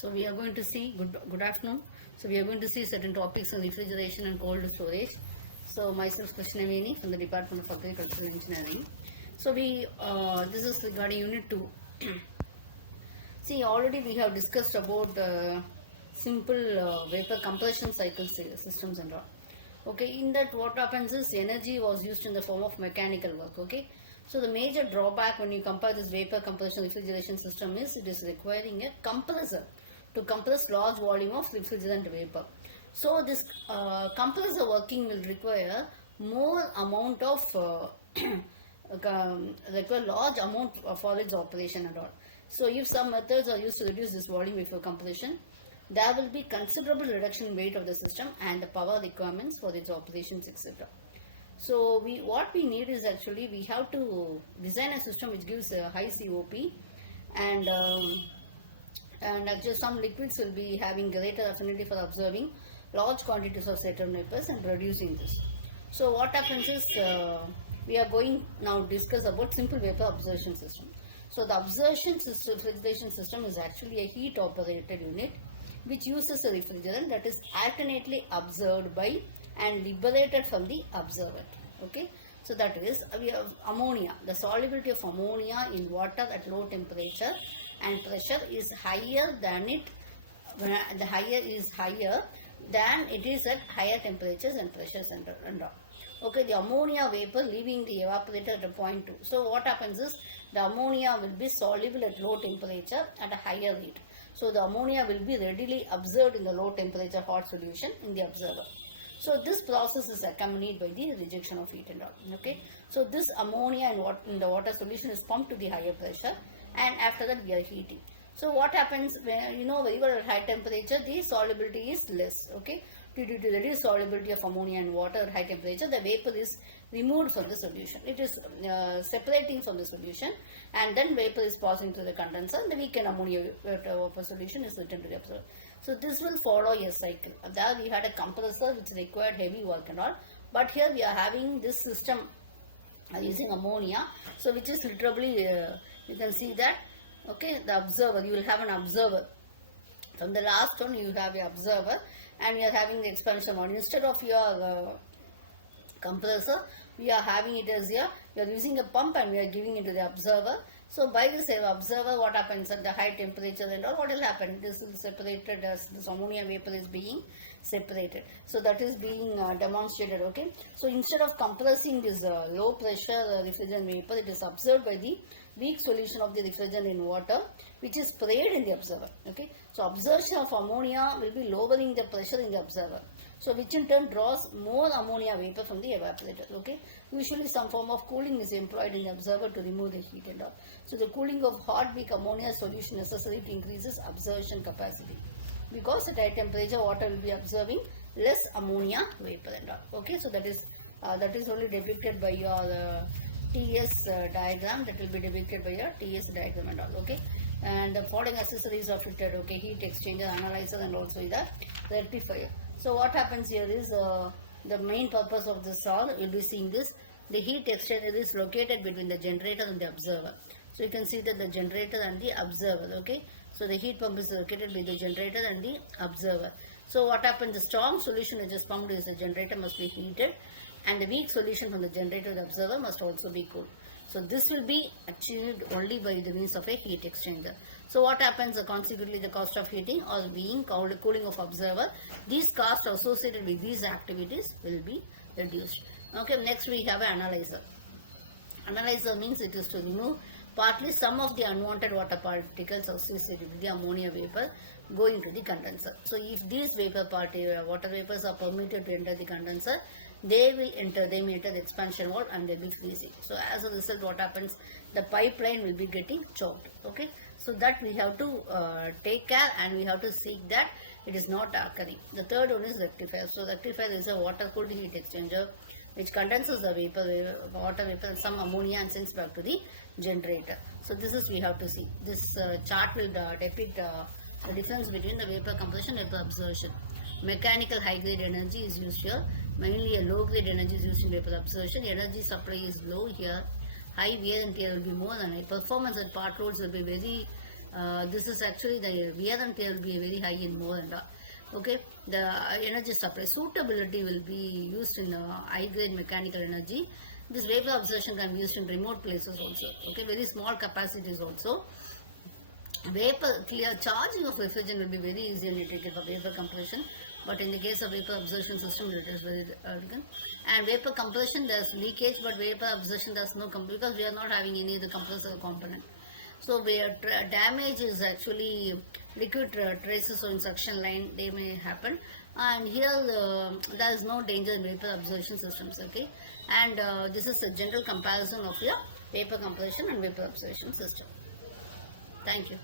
So we are going to see, good afternoon. So we are going to see certain topics on refrigeration and cold storage. So myself Krishna Veni from the Department of Agricultural Engineering. So this is regarding Unit 2. See, already we have discussed about simple vapor compression cycle systems and all. Okay, in that what happens is energy was used in the form of mechanical work. Okay, so the major drawback when you compare this vapor compression refrigeration system is it is requiring a compressor to compress large volume of refrigerant vapor. So this compressor working will require more amount of require large amount for its operation and all. So if some methods are used to reduce this volume before compression, there will be considerable reduction in weight of the system and the power requirements for its operations, etc. So what we need is actually we have to design a system which gives a high COP and actually some liquids will be having greater affinity for absorbing large quantities of certain vapors and producing this. So what happens is we are going now discuss about simple vapor absorption system. So the absorption system, refrigeration system is actually a heat operated unit which uses a refrigerant that is alternately absorbed by and liberated from the absorbent. Okay, so that is we have ammonia. The solubility of ammonia in water at low temperature and pressure is higher than it than it is at higher temperatures and pressures and all. Okay, the ammonia vapor leaving the evaporator at a point 2. So what happens is the ammonia will be soluble at low temperature at a higher rate. So the ammonia will be readily absorbed in the low temperature hot solution in the observer. So this process is accompanied by the rejection of heat and all. Okay, so this ammonia in the water solution is pumped to the higher pressure, and after that we are heating. So what happens when very well at high temperature the solubility is less. Okay, due to the reduced solubility of ammonia in water at high temperature, the vapor is removed from the solution. It is separating from the solution, and then vapor is passing through the condenser. The weakened ammonia vapor solution is returned to the absorber. So this will follow a cycle. There we had a compressor which required heavy work and all, but here we are having this system using ammonia. So which is literally you can see that. Okay, the observer, you will have an observer. From the last one you have an observer, and we are having the expansion one. Instead of your compressor, we are having it as here, we are using a pump and we are giving it to the observer. So by this observer, what happens at the high temperature and all, what will happen? This is separated as this ammonia vapor is being separated. So that is being demonstrated. Okay, so instead of compressing this low pressure refrigerant vapor, it is absorbed by the weak solution of the refrigerant in water, which is sprayed in the observer. Okay, so absorption of ammonia will be lowering the pressure in the observer, so which in turn draws more ammonia vapor from the evaporator. Okay, usually some form of cooling is employed in the observer to remove the heat and all. So the cooling of hot weak ammonia solution necessary to increases absorption capacity, because at high temperature water will be absorbing less ammonia vapor and all. Okay, so that is only depicted by your TS diagram. That will be depicted by your TS diagram and all. Okay, and the following accessories are fitted. Okay, heat exchanger, analyzer, and also the rectifier. So what happens here is the main purpose of this all, you'll be seeing this. The heat exchanger is located between the generator and the observer. So you can see that the generator and the observer. Okay, so the heat pump is located between the generator and the observer. So what happens? The strong solution which is pumped is the generator must be heated, and the weak solution from the generator to the observer must also be cooled. So this will be achieved only by the means of a heat exchanger. So what happens? Consequently, the cost of heating or being cooling of observer, these costs associated with these activities will be reduced. Okay, next we have an analyzer. Analyzer means it is to remove partly some of the unwanted water particles associated with the ammonia vapor going to the condenser. So if these water vapors are permitted to enter the condenser, they may enter the expansion valve and they will be freezing. So as a result, what happens? The pipeline will be getting choked. Okay, so that we have to take care, and we have to seek that it is not occurring. The third one is rectifier. So rectifier is a water cooled heat exchanger which condenses the water vapor and some ammonia and sends back to the generator. So this is we have to see. This chart will depict the difference between the vapor compression and vapor absorption. Mechanical high grade energy is used here. Mainly a low grade energy is used in vapor absorption. Energy supply is low here. High wear and tear will be more, and high performance at part loads will be very This is actually the wear and tear will be very high in more and all. Okay, the energy supply suitability will be used in high grade mechanical energy. This vapor absorption can be used in remote places also. Okay, very small capacities also. Vapor clear charging of refrigerant will be very easy in the case of vapor compression, but in the case of vapor absorption system it is very difficult. And vapor compression there's leakage, but vapor absorption there's no because we are not having any of the compressor component. So where damage is actually liquid traces on suction line, they may happen. And here there is no danger in vapor absorption systems. Okay, and this is a general comparison of your vapor compression and vapor absorption system. Thank you.